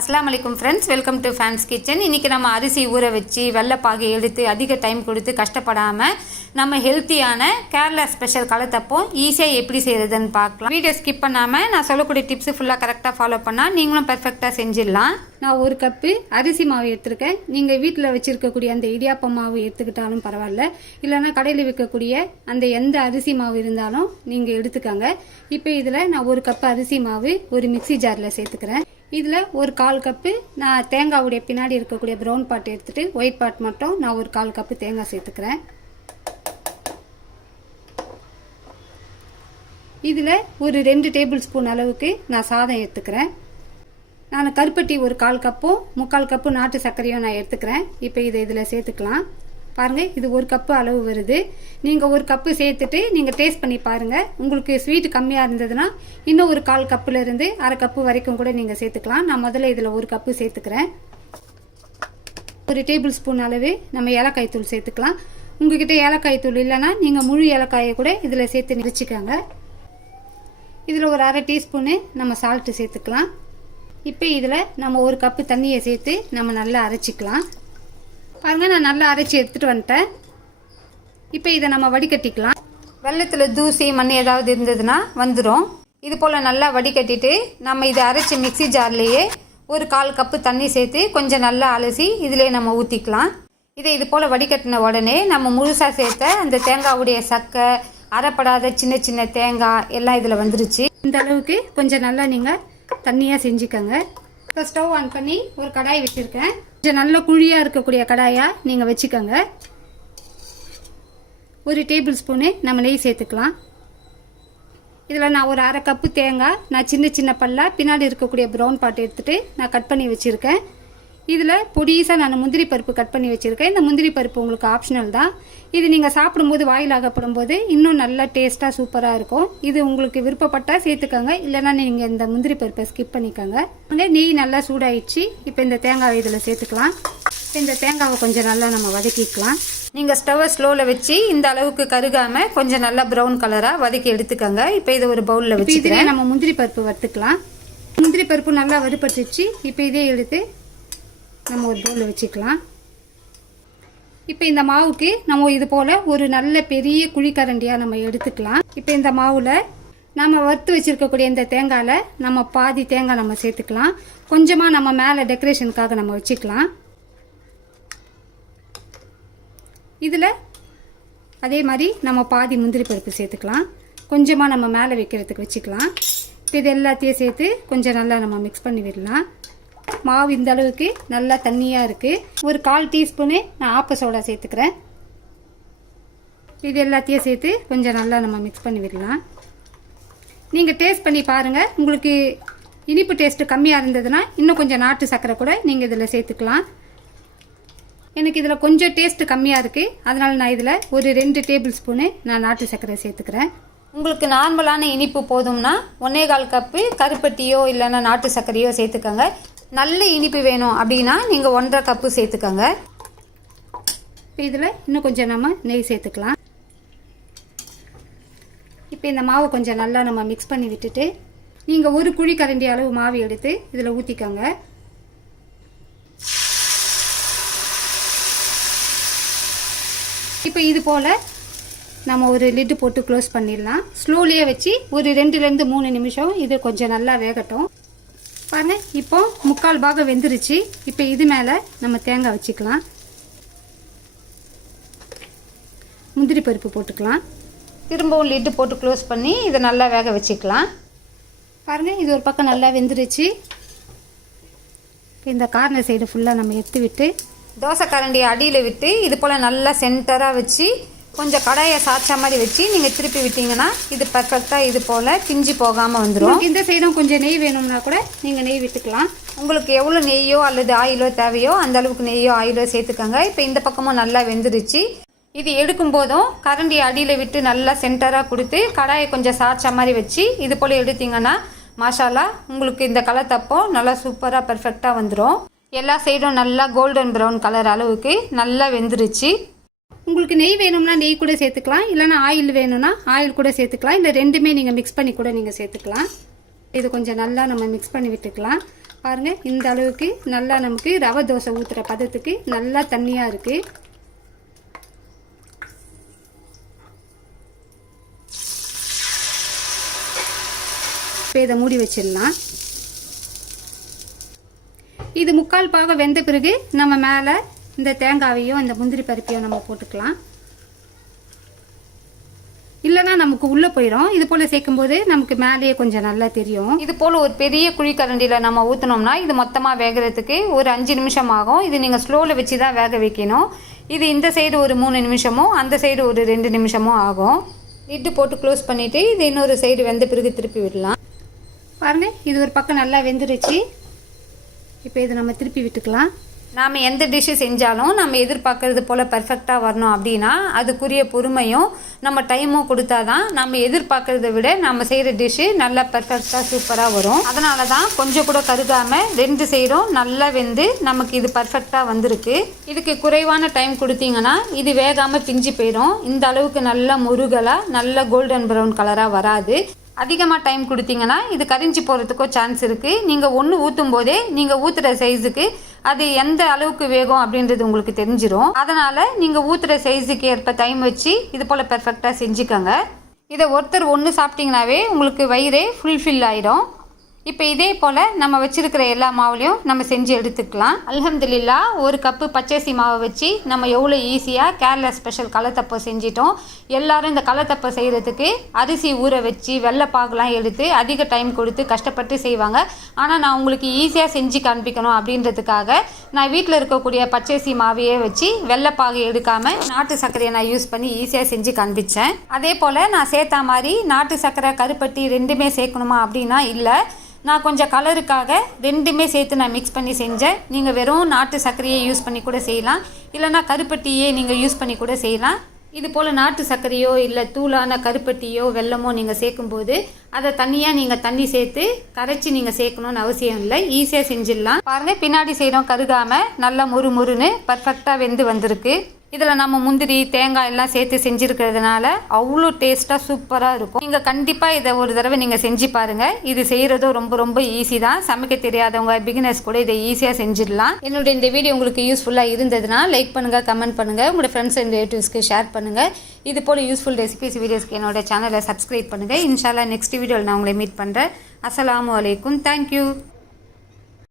அஸ்லாம் வலைக்கும் friends welcome to fans kitchen இன்றைக்கி நம்ம அரிசி ஊற வச்சு வெள்ளைப்பாகு எடுத்து அதிக டைம் கொடுத்து கஷ்டப்படாமல் நம்ம ஹெல்த்தியான கேரளா ஸ்பெஷல் கலத்தப்போ ஈஸியாக எப்படி செய்கிறதுன்னு பார்க்கலாம். வீடியோ ஸ்கிப் பண்ணாமல் நான் சொல்லக்கூடிய டிப்ஸு ஃபுல்லாக கரெக்டாக ஃபாலோ பண்ணால் நீங்களும் பர்ஃபெக்டாக செஞ்சிடலாம். நான் ஒரு கப்பு அரிசி மாவு எடுத்துருக்கேன். நீங்கள் வீட்டில் வச்சுருக்கக்கூடிய அந்த இடியாப்ப மாவு எடுத்துக்கிட்டாலும் பரவாயில்ல. இல்லைன்னா கடையில் விற்கக்கூடிய அந்த எந்த அரிசி மாவு இருந்தாலும் நீங்கள் எடுத்துக்கோங்க. இப்போ இதில் நான் ஒரு கப்பு அரிசி மாவு ஒரு மிக்ஸி ஜாரில் சேர்த்துக்கிறேன். இதில் ஒரு கால் கப்பு நான் தேங்காவுடைய பின்னாடி இருக்கக்கூடிய ப்ரௌன் பாட் எடுத்துகிட்டு ஒயிட் பாட் மட்டும் நான் ஒரு கால் கப்பு தேங்காய் சேர்த்துக்கிறேன். இதில் ஒரு ரெண்டு டேபிள் ஸ்பூன் அளவுக்கு நான் சாதம் எடுத்துக்கிறேன். நான் கருப்பட்டி ஒரு கால் கப்பும் முக்கால் கப்பு நாட்டு சர்க்கரையும் நான் எடுத்துக்கிறேன். இப்போ இதை இதில் சேர்த்துக்கலாம். பாருங்கள் இது ஒரு கப்பு அளவு வருது. நீங்கள் ஒரு கப்பு சேர்த்துட்டு நீங்கள் டேஸ்ட் பண்ணி பாருங்கள் உங்களுக்கு ஸ்வீட் கம்மியாக இருந்ததுன்னா இன்னும் ஒரு கால் கப்புலேருந்து அரை கப்பு வரைக்கும் கூட நீங்கள் சேர்த்துக்கலாம். நான் முதல்ல இதில் ஒரு கப்பு சேர்த்துக்கிறேன். ஒரு டேபிள் ஸ்பூன் அளவு நம்ம ஏலக்காய் தூள் சேர்த்துக்கலாம். உங்ககிட்ட ஏலக்காய் தூள் இல்லைன்னா நீங்கள் முழு ஏலக்காயை கூட இதில் சேர்த்து நிறச்சிக்கோங்க இதில் ஒரு அரை டீஸ்பூனு நம்ம சால்ட்டு சேர்த்துக்கலாம். இப்போ இதில் நம்ம ஒரு கப்பு தண்ணியை சேர்த்து நம்ம நல்லா அரைச்சிக்கலாம். பாருங்க நான் நல்லா அரைச்சி எடுத்துகிட்டு வந்துட்டேன். இப்போ இதை நம்ம வடிகட்டிக்கலாம். வெள்ளத்தில் தூசி மண் ஏதாவது இருந்ததுன்னா வந்துடும் இது போல் நல்லா வடிகட்டிட்டு நம்ம இதை அரைச்சி மிக்ஸி ஜார்லேயே ஒரு கால் கப்பு தண்ணி சேர்த்து கொஞ்சம் நல்லா அலசி இதிலே நம்ம ஊற்றிக்கலாம் இதை இது போல் வடிகட்டின உடனே நம்ம முழுசாக சேர்த்த அந்த தேங்காவுடைய சக்கை அரைப்படாத சின்ன சின்ன தேங்காய் எல்லாம் இதில் வந்துருச்சு. இந்த அளவுக்கு கொஞ்சம் நல்லா நீங்கள் தண்ணியாக செஞ்சுக்கோங்க. இப்போ ஸ்டவ் ஆன் பண்ணி ஒரு கடாய் வச்சுருக்கேன். கொஞ்சம் நல்ல குழியாக இருக்கக்கூடிய கடாயாக நீங்கள் வச்சுக்கோங்க. ஒரு டேபிள் ஸ்பூனு நம்ம நெய் சேர்த்துக்கலாம். இதில் நான் ஒரு அரை கப்பு தேங்காய் நான் சின்ன சின்ன பல்லா பின்னாடி இருக்கக்கூடிய ப்ரௌன் பாட்டு எடுத்துகிட்டு நான் கட் பண்ணி வச்சுருக்கேன். இதில் பொடிசாக நான் முந்திரி பருப்பு கட் பண்ணி வச்சுருக்கேன். இந்த முந்திரி பருப்பு உங்களுக்கு ஆப்ஷனல் தான். இது நீங்கள் சாப்பிடும்போது வாயில் அகப்படும் போது இன்னும் நல்லா டேஸ்ட்டாக சூப்பராக இருக்கும். இது உங்களுக்கு விருப்பப்பட்டால் சேர்த்துக்கோங்க. இல்லைன்னா நீங்கள் இந்த முந்திரி பருப்பை ஸ்கிப் பண்ணிக்கோங்க. அங்கே நெய் நல்லா சூடாயிடுச்சு. இப்போ இந்த தேங்காவை இதில் சேர்த்துக்கலாம். இப்போ இந்த தேங்காவை கொஞ்சம் நல்லா நம்ம வதக்கிக்கலாம். நீங்கள் ஸ்டவ்வை ஸ்லோவில் வச்சு இந்த அளவுக்கு கருகாமல் கொஞ்சம் நல்லா ப்ரௌன் கலராக வதக்கி எடுத்துக்கோங்க. இப்போ இதை ஒரு பவுலில் வச்சு இதில் நம்ம முந்திரி பருப்பு வறுத்துக்கலாம். முந்திரி பருப்பு நல்லா வறுபட்டுச்சு. இப்போ இதே எடுத்து நம்ம ஒரு பவுலில் வச்சுக்கலாம். இப்போ இந்த மாவுக்கு நம்ம இது போல் ஒரு நல்ல பெரிய குழிக்கரண்டியாக நம்ம எடுத்துக்கலாம். இப்போ இந்த மாவில் நம்ம வறுத்து வச்சுருக்கக்கூடிய இந்த தேங்காயில் நம்ம பாதி தேங்காய் நம்ம சேர்த்துக்கலாம். கொஞ்சமாக நம்ம மேலே டெக்கரேஷனுக்காக நம்ம வச்சுக்கலாம். இதில் அதே மாதிரி நம்ம பாதி முந்திரி பருப்பு சேர்த்துக்கலாம். கொஞ்சமாக நம்ம மேலே வைக்கிறதுக்கு வச்சுக்கலாம். இப்போ இது எல்லாத்தையும் சேர்த்து கொஞ்சம் நல்லா நம்ம மிக்ஸ் பண்ணி விடலாம். மாவு இந்த அளவுக்கு நல்லா தண்ணியாக இருக்குது ஒரு கால் டீஸ்பூனு நான் ஆப்ப சோடா சேர்த்துக்கிறேன். இது எல்லாத்தையும் சேர்த்து கொஞ்சம் நல்லா நம்ம மிக்ஸ் பண்ணி விடலாம். நீங்கள் டேஸ்ட் பண்ணி பாருங்கள் உங்களுக்கு இனிப்பு டேஸ்ட்டு கம்மியாக இருந்ததுன்னா இன்னும் கொஞ்சம் நாட்டு சர்க்கரை கூட நீங்கள் இதில் சேர்த்துக்கலாம். எனக்கு இதில் கொஞ்சம் டேஸ்ட்டு கம்மியாக இருக்குது அதனால் நான் இதில் ஒரு ரெண்டு டேபிள் ஸ்பூனு நான் நாட்டு சர்க்கரை சேர்த்துக்கிறேன். உங்களுக்கு நார்மலான இனிப்பு போதும்னா ஒன்னே கால் கப்பு கருப்பட்டியோ இல்லைன்னா நாட்டு சர்க்கரையோ சேர்த்துக்கோங்க. நல்ல இனிப்பு வேணும் அப்படின்னா நீங்கள் ஒன்றரை கப்பு சேர்த்துக்கோங்க. இப்போ இதில் இன்னும் கொஞ்சம் நம்ம நெய் சேர்த்துக்கலாம். இப்போ இந்த மாவை கொஞ்சம் நல்லா நம்ம மிக்ஸ் பண்ணி விட்டுட்டு நீங்கள் ஒரு குழி கரண்டி அளவு மாவு எடுத்து இதில் ஊற்றிக்கோங்க இப்போ இது போல் நம்ம ஒரு லிட்டு போட்டு க்ளோஸ் பண்ணிடலாம். ஸ்லோலியே வச்சு ஒரு ரெண்டுலேருந்து மூணு நிமிஷம் இது கொஞ்சம் நல்லா வேகட்டும். பாருங்க இப்போ முக்கால் பாகம் வெந்துருச்சு. இப்போ இது மேலே நம்ம தேங்காய் வச்சுக்கலாம். முந்திரி பருப்பு போட்டுக்கலாம். திரும்பவும் லிட்டு போட்டு க்ளோஸ் பண்ணி இதை நல்லா வேக வச்சுக்கலாம். பாருங்கள் இது ஒரு பக்கம் நல்லா வெந்துருச்சு. இந்த கார்னர் சைடு ஃபுல்லாக நம்ம எடுத்து விட்டு தோசை கரண்டி அடியில் விட்டு இது போல் நல்லா சென்டராக வச்சு கொஞ்சம் கடாயை சாய்ச்ச மாதிரி வச்சு நீங்கள் திருப்பி விட்டீங்கன்னா இது பர்ஃபெக்டாக இது போல் பிஞ்சு போகாமல் வந்துடும் இந்த சைடும் கொஞ்சம் நெய் வேணும்னா கூட நீங்கள் நெய் விட்டுக்கலாம். உங்களுக்கு எவ்வளோ நெய்யோ அல்லது ஆயிலோ தேவையோ அந்த அளவுக்கு நெய்யோ ஆயிலோ சேர்த்துக்கோங்க. இப்போ இந்த பக்கமும் நல்லா வெந்துருச்சு. இது எடுக்கும் போதும் கரண்டி அடியில் விட்டு நல்லா சென்டராக கொடுத்து கடாயை கொஞ்சம் சாய்ச்ச மாதிரி வச்சு இது போல் எடுத்தீங்கன்னா மாஷாலா உங்களுக்கு இந்த கலர் தப்போ நல்லா சூப்பராக பர்ஃபெக்டாக வந்துடும் எல்லா சைடும் நல்லா கோல்டன் ப்ரௌன் கலர் அளவுக்கு நல்லா வெந்துருச்சு. உங்களுக்கு நெய் வேணும்னா நெய் கூட சேர்த்துக்கலாம். இல்லைனா ஆயில் வேணும்னா ஆயில் கூட சேர்த்துக்கலாம். இல்லை ரெண்டுமே நீங்கள் மிக்ஸ் பண்ணி கூட நீங்கள் சேர்த்துக்கலாம். இது கொஞ்சம் நல்லா நம்ம மிக்ஸ் பண்ணி விட்டுக்கலாம். பாருங்கள் இந்த அளவுக்கு நல்லா நமக்கு ரவை தோசை ஊற்றுற பதத்துக்கு நல்லா தண்ணியாக இருக்குது இப்போ இதை மூடி வச்சிடலாம். இது முக்கால் பாகம் வெந்த பிறகு நம்ம மேலே இந்த தேங்காவையும் இந்த முந்திரி பருப்பையும் நம்ம போட்டுக்கலாம். இல்லைன்னா நமக்கு உள்ளே போயிடும். இது போல் சேர்க்கும்போது நமக்கு மேலேயே கொஞ்சம் நல்லா தெரியும். இது போல் ஒரு பெரிய குழிக்கரண்டியில் நம்ம ஊற்றினோம்னா இது மொத்தமாக வேகிறதுக்கு ஒரு அஞ்சு நிமிஷம் ஆகும். இது நீங்கள் ஸ்லோவில் வச்சு தான் வேக வைக்கணும். இது இந்த சைடு ஒரு மூணு நிமிஷமும் அந்த சைடு ஒரு ரெண்டு நிமிஷமும் ஆகும். லிட்டு போட்டு க்ளோஸ் பண்ணிவிட்டு இது இன்னொரு சைடு வெந்த பிறகு திருப்பி விடலாம். பாருங்க இது ஒரு பக்கம் நல்லா வெந்துருச்சு. இப்போ இதை நம்ம திருப்பி விட்டுக்கலாம். நாம் எந்த டிஷ்ஷு செஞ்சாலும் நம்ம எதிர்பார்க்குறது போல் பர்ஃபெக்டாக வரணும் அப்படின்னா அதுக்குரிய பொறுமையும் நம்ம டைமும் கொடுத்தா தான் நம்ம எதிர்பார்க்குறத விட நம்ம செய்கிற டிஷ்ஷு நல்லா பர்ஃபெக்டாக சூப்பராக வரும். அதனால தான் கொஞ்சம் கூட கருகாமல் ரெண்டு சைடும் நல்லா வெந்து நமக்கு இது பர்ஃபெக்டாக வந்திருக்கு. இதுக்கு குறைவான டைம் கொடுத்தீங்கன்னா இது வேகாமல் பிஞ்சு போயிடும். இந்த அளவுக்கு நல்ல முருகலாக நல்ல கோல்டன் ப்ரௌன் கலராக வராது. அதிகமாக டைம் கொடுத்தீங்கன்னா இது கரிஞ்சு போகிறதுக்கும் சான்ஸ் இருக்குது நீங்கள் ஒன்று ஊற்றும் போதே நீங்கள் ஊற்றுற சைஸுக்கு அது எந்த அளவுக்கு வேகும் அப்படின்றது உங்களுக்கு தெரிஞ்சிடும் அதனால் நீங்கள் ஊற்றுற சைஸுக்கு ஏற்ப டைம் வச்சு இது போல் பெர்ஃபெக்டாக செஞ்சுக்கோங்க. இதை ஒருத்தர் ஒன்று சாப்பிட்டீங்கனாவே உங்களுக்கு வயிறே ஃபுல்ஃபில் ஆகிடும் இப்போ இதே போல் நம்ம வச்சுருக்கிற எல்லா மாவுலேயும் நம்ம செஞ்சு எடுத்துக்கலாம். அலமதுல்லா ஒரு கப்பு பச்சரிசி மாவை வச்சு நம்ம எவ்வளோ ஈஸியாக கேரளா ஸ்பெஷல் கலத்தப்பை செஞ்சிட்டோம். எல்லாரும் இந்த கலத்தப்பை செய்கிறதுக்கு அரிசி ஊற வச்சு வெள்ளைப்பாகுலாம் எடுத்து அதிக டைம் கொடுத்து கஷ்டப்பட்டு செய்வாங்க. ஆனால் நான் உங்களுக்கு ஈஸியாக செஞ்சு காண்பிக்கணும் அப்படின்றதுக்காக நான் வீட்டில் இருக்கக்கூடிய பச்சரிசி மாவையே வச்சு வெள்ளைப்பாகு எடுக்காமல் நாட்டு சர்க்கரையை நான் யூஸ் பண்ணி ஈஸியாக செஞ்சு காண்பித்தேன் அதே போல் நான் சேர்த்தா மாதிரி நாட்டு சர்க்கரை கருப்பட்டி ரெண்டுமே சேர்க்கணுமா அப்படின்னா இல்லை. நான் கொஞ்சம் கலருக்காக ரெண்டுமே சேர்த்து நான் மிக்ஸ் பண்ணி செஞ்சேன். நீங்கள் வெறும் நாட்டு சர்க்கரையை யூஸ் பண்ணி கூட செய்யலாம். இல்லைனா கருப்பட்டியே நீங்கள் யூஸ் பண்ணி கூட செய்யலாம். இது போல் நாட்டு சர்க்கரையோ இல்லை தூளான கருப்பட்டியோ வெல்லமோ நீங்கள் சேர்க்கும்போது அதை தனியாக நீங்கள் தண்ணி சேர்த்து கரைச்சி நீங்கள் சேர்க்கணும்னு அவசியம் இல்லை. ஈஸியாக செஞ்சிடலாம். பாருங்கள் பின்னாடி செய்கிறோம் கருகாமல் நல்லா முறு முறுன்னு பர்ஃபெக்டாக வெந்து வந்திருக்கு. இதில் நம்ம முந்திரி தேங்காய் எல்லாம் சேர்த்து செஞ்சுருக்கிறதுனால அவ்வளோ டேஸ்ட்டாக சூப்பராக இருக்கும். நீங்கள் கண்டிப்பாக இதை ஒரு தடவை நீங்கள் செஞ்சு பாருங்கள் இது செய்கிறதும் ரொம்ப ரொம்ப ஈஸி தான். சமைக்க தெரியாதவங்க பிகினர்ஸ் கூட இதை ஈஸியாக செஞ்சிடலாம். என்னுடைய இந்த வீடியோ உங்களுக்கு யூஸ்ஃபுல்லாக இருந்ததுன்னா லைக் பண்ணுங்கள் கமெண்ட் பண்ணுங்கள் உங்களோட ஃப்ரெண்ட்ஸ் அண்ட் ரிலேட்டிவ்ஸ்க்கு ஷேர் பண்ணுங்கள் இது போல் யூஸ்ஃபுல் ரெசிபிஸ் வீடியோஸ்க்கு என்னோட சேனலை சப்ஸ்கிரைப் பண்ணுங்கள் இன்ஷால்லா நெக்ஸ்ட் வீடியோவில் நான் உங்களை மீட் பண்ணுறேன் அஸ்லாம் அலைக்கும். தேங்க்யூ